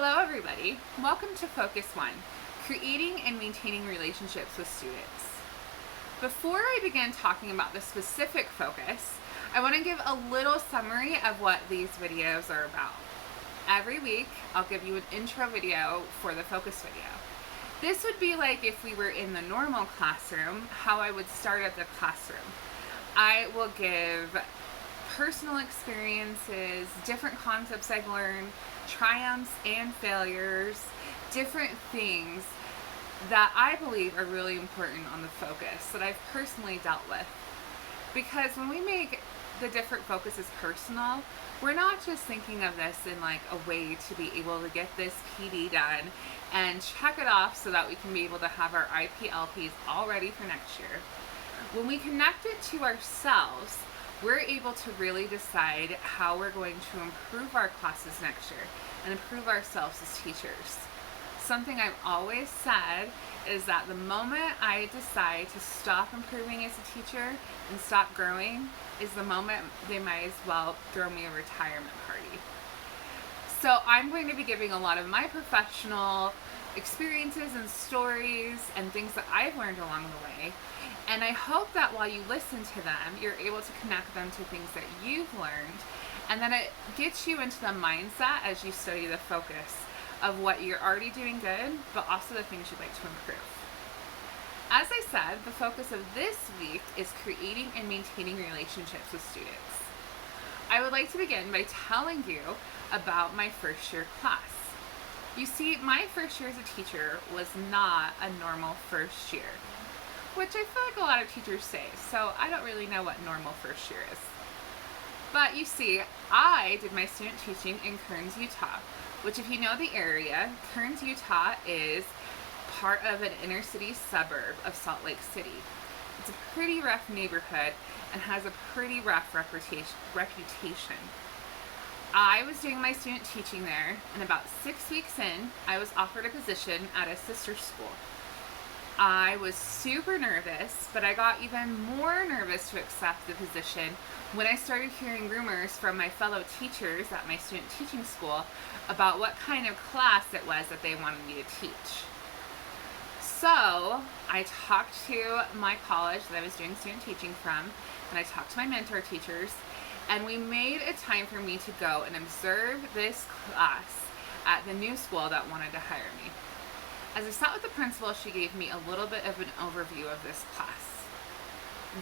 Hello everybody, welcome to Focus 1, Creating and Maintaining Relationships with Students. Before I begin talking about the specific focus, I want to give a little summary of what these videos are about. Every week, I'll give you an intro video for the focus video. This would be like if we were in the normal classroom, how I would start at the classroom. I will give personal experiences, different concepts I've learned, triumphs and failures, different things that I believe are really important on the focus that I've personally dealt with. Because when we make the different focuses personal, we're not just thinking of this in like a way to be able to get this PD done and check it off so that we can be able to have our IPLPs all ready for next year. When we connect it to ourselves, we're able to really decide how we're going to improve our classes next year and improve ourselves as teachers. Something I've always said is that the moment I decide to stop improving as a teacher and stop growing is the moment they might as well throw me a retirement party. So I'm going to be giving a lot of my professional experiences and stories and things that I've learned along the way. And I hope that while you listen to them, you're able to connect them to things that you've learned, and then it gets you into the mindset as you study the focus of what you're already doing good, but also the things you'd like to improve. As I said, the focus of this week is creating and maintaining relationships with students. I would like to begin by telling you about my first year class. You see, my first year as a teacher was not a normal first year, which I feel like a lot of teachers say, so I don't really know what normal first year is. But you see, I did my student teaching in Kearns, Utah, which if you know the area, Kearns, Utah is part of an inner city suburb of Salt Lake City. It's a pretty rough neighborhood and has a pretty rough reputation. I was doing my student teaching there, and about 6 weeks in, I was offered a position at a sister school. I was super nervous, but I got even more nervous to accept the position when I started hearing rumors from my fellow teachers at my student teaching school about what kind of class it was that they wanted me to teach. So I talked to my college that I was doing student teaching from, and I talked to my mentor teachers, and we made a time for me to go and observe this class at the new school that wanted to hire me. As I sat with the principal, she gave me a little bit of an overview of this class.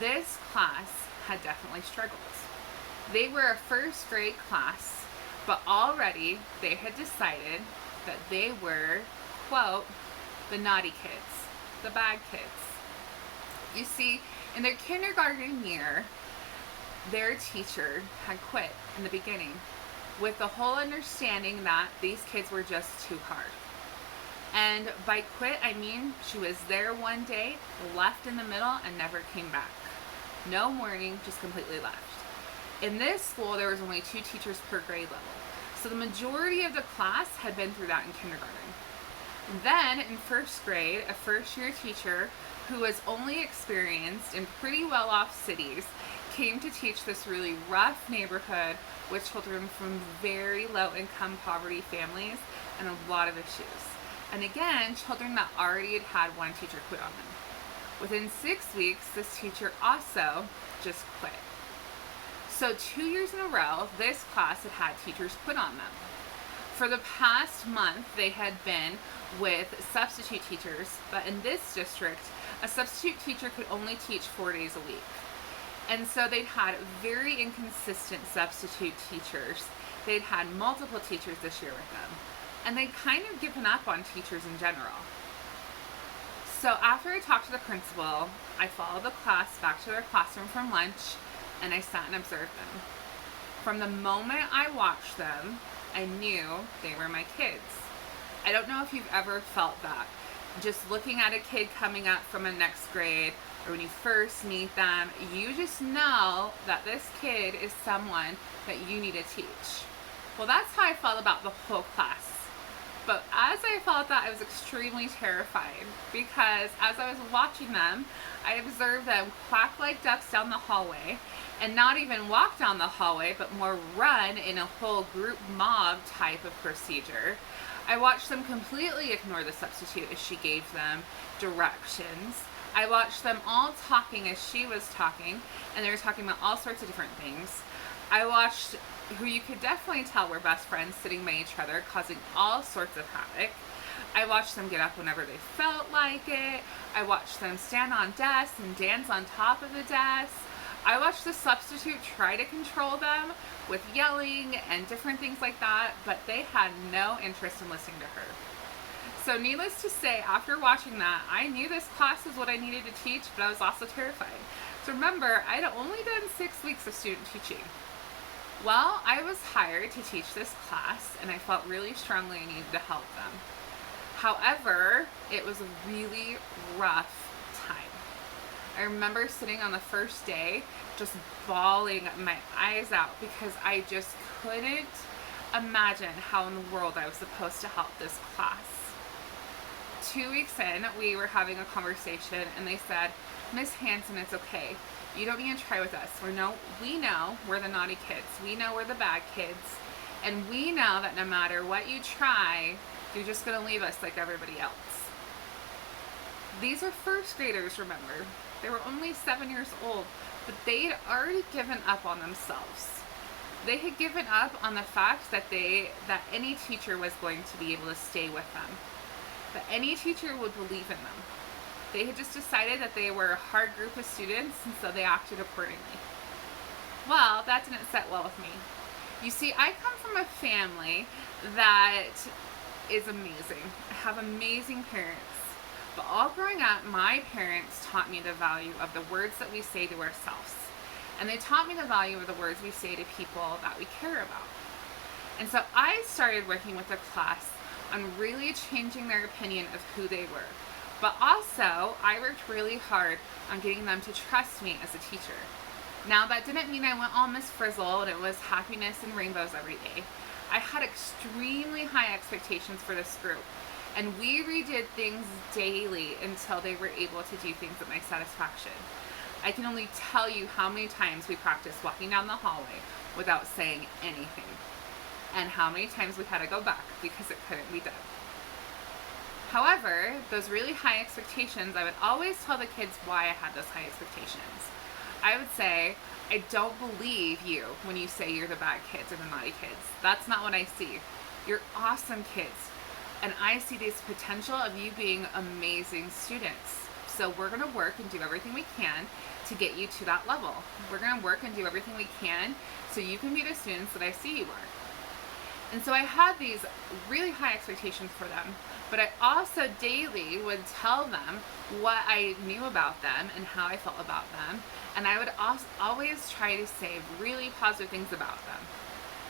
This class had definitely struggled. They were a first grade class, but already they had decided that they were, quote, the naughty kids, the bad kids. You see, in their kindergarten year, their teacher had quit in the beginning with the whole understanding that these kids were just too hard. And by quit, I mean she was there one day, left in the middle, and never came back. No warning, just completely left. In this school, there was only 2 teachers per grade level. So the majority of the class had been through that in kindergarten. Then in first grade, a first year teacher who was only experienced in pretty well-off cities came to teach this really rough neighborhood with children from very low-income poverty families and a lot of issues. And again, children that already had one teacher quit on them. Within 6 weeks, this teacher also just quit. So 2 years in a row, this class had had teachers quit on them. For the past month, they had been with substitute teachers, but in this district, a substitute teacher could only teach 4 days a week. And so they'd had very inconsistent substitute teachers. They'd had multiple teachers this year with them. And they'd kind of given up on teachers in general. So after I talked to the principal, I followed the class back to their classroom from lunch, and I sat and observed them. From the moment I watched them, I knew they were my kids. I don't know if you've ever felt that. Just looking at a kid coming up from a next grade, or when you first meet them, you just know that this kid is someone that you need to teach. Well, that's how I felt about the whole class. But as I felt that, I was extremely terrified because as I was watching them, I observed them quack like ducks down the hallway, and not even walk down the hallway, but more run in a whole group mob type of procedure. I watched them completely ignore the substitute as she gave them directions. I watched them all talking as she was talking, and they were talking about all sorts of different things. I watched who you could definitely tell were best friends sitting by each other, causing all sorts of havoc. I watched them get up whenever they felt like it. I watched them stand on desks and dance on top of the desks. I watched the substitute try to control them with yelling and different things like that, but they had no interest in listening to her. So needless to say, after watching that, I knew this class was what I needed to teach, but I was also terrified. So remember, I'd only done 6 weeks of student teaching. Well, I was hired to teach this class, and I felt really strongly I needed to help them. However, it was a really rough time. I remember sitting on the first day just bawling my eyes out because I just couldn't imagine how in the world I was supposed to help this class. 2 weeks in, we were having a conversation and they said, "Miss Hansen, it's okay. You don't need to try with us. We know we're the naughty kids. We know we're the bad kids. And we know that no matter what you try, you're just going to leave us like everybody else." These are first graders, remember. They were only 7 years old, but they had already given up on themselves. They had given up on the fact that any teacher was going to be able to stay with them, that any teacher would believe in them. They had just decided that they were a hard group of students, and so they acted accordingly. Well, that didn't set well with me. You see, I come from a family that is amazing. I have amazing parents. But all growing up, my parents taught me the value of the words that we say to ourselves. And they taught me the value of the words we say to people that we care about. And so I started working with a class on really changing their opinion of who they were. But also, I worked really hard on getting them to trust me as a teacher. Now, that didn't mean I went all Miss Frizzle and it was happiness and rainbows every day. I had extremely high expectations for this group. And we redid things daily until they were able to do things at my satisfaction. I can only tell you how many times we practiced walking down the hallway without saying anything. And how many times we had to go back because it couldn't be done. However, those really high expectations, I would always tell the kids why I had those high expectations. I would say, "I don't believe you when you say you're the bad kids or the naughty kids. That's not what I see. You're awesome kids. And I see this potential of you being amazing students. So we're going to work and do everything we can to get you to that level. We're going to work and do everything we can so you can be the students that I see you are." And so I had these really high expectations for them, but I also daily would tell them what I knew about them and how I felt about them. And I would always try to say really positive things about them.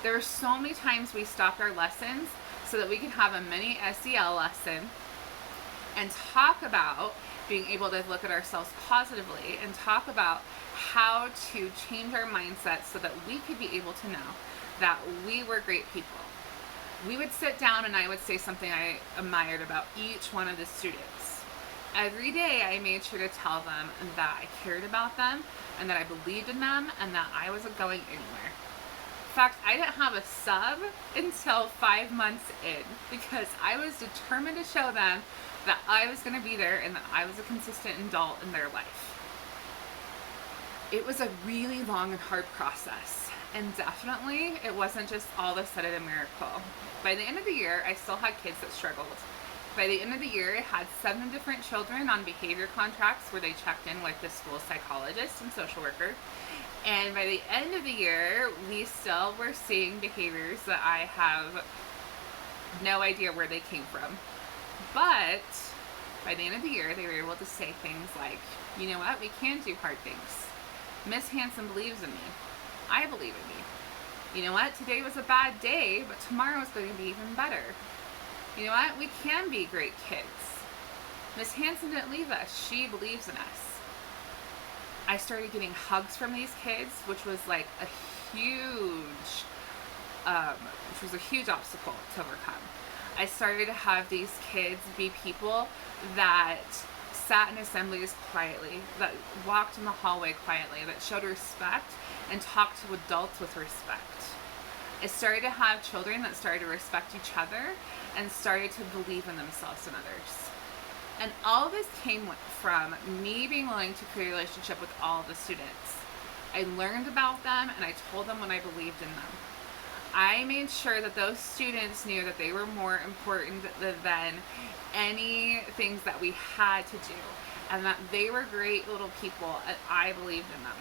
There were so many times we stopped our lessons so that we could have a mini SEL lesson and talk about being able to look at ourselves positively and talk about how to change our mindset so that we could be able to know that we were great people. We would sit down and I would say something I admired about each one of the students. Every day I made sure to tell them that I cared about them and that I believed in them and that I wasn't going anywhere. In fact, I didn't have a sub until 5 months in because I was determined to show them that I was going to be there and that I was a consistent adult in their life. It was a really long and hard process, and definitely it wasn't just all of a sudden a miracle. By the end of the year, I still had kids that struggled. By the end of the year, I had 7 different children on behavior contracts where they checked in with the school psychologist and social worker. And by the end of the year, we still were seeing behaviors that I have no idea where they came from. But by the end of the year, they were able to say things like, "You know what, we can do hard things. Miss Hansen believes in me. I believe in me. You know what, today was a bad day, but tomorrow is going to be even better. You know what, we can be great kids. Miss Hansen didn't leave us. She believes in us." I started getting hugs from these kids, which was like a huge obstacle to overcome. I started to have these kids be people that sat in assemblies quietly, that walked in the hallway quietly, that showed respect and talked to adults with respect. I started to have children that started to respect each other and started to believe in themselves and others. And all this came from me being willing to create a relationship with all the students. I learned about them and I told them when I believed in them. I made sure that those students knew that they were more important than any things that we had to do, and that they were great little people and I believed in them.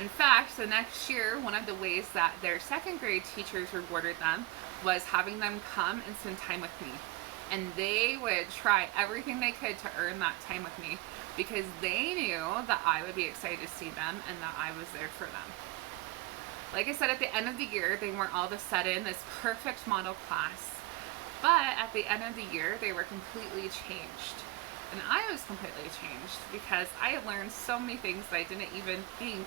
In fact, the next year, one of the ways that their second grade teachers rewarded them was having them come and spend time with me. And they would try everything they could to earn that time with me because they knew that I would be excited to see them and that I was there for them. Like I said, at the end of the year, they weren't all of a sudden this perfect model class. But at the end of the year, they were completely changed. And I was completely changed because I had learned so many things that I didn't even think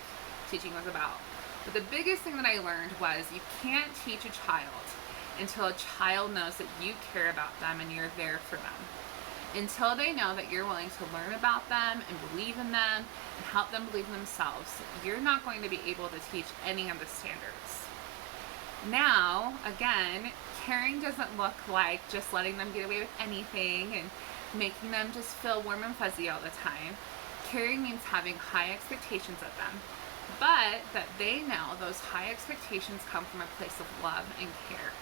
teaching was about. But the biggest thing that I learned was you can't teach a child until a child knows that you care about them and you're there for them. Until they know that you're willing to learn about them and believe in them and help them believe in themselves, you're not going to be able to teach any of the standards. Now, again, caring doesn't look like just letting them get away with anything and making them just feel warm and fuzzy all the time. Caring means having high expectations of them, but that they know those high expectations come from a place of love and care.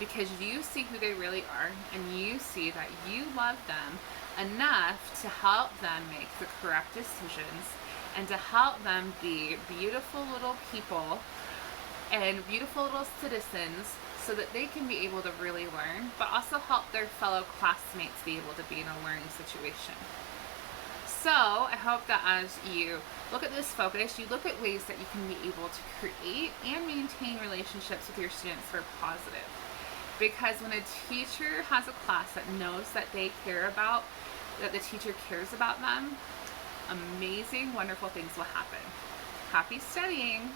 Because you see who they really are and you see that you love them enough to help them make the correct decisions and to help them be beautiful little people and beautiful little citizens so that they can be able to really learn, but also help their fellow classmates be able to be in a learning situation. So I hope that as you look at this focus, you look at ways that you can be able to create and maintain relationships with your students that are positive. Because when a teacher has a class that knows that they care about, that the teacher cares about them, amazing, wonderful things will happen. Happy studying!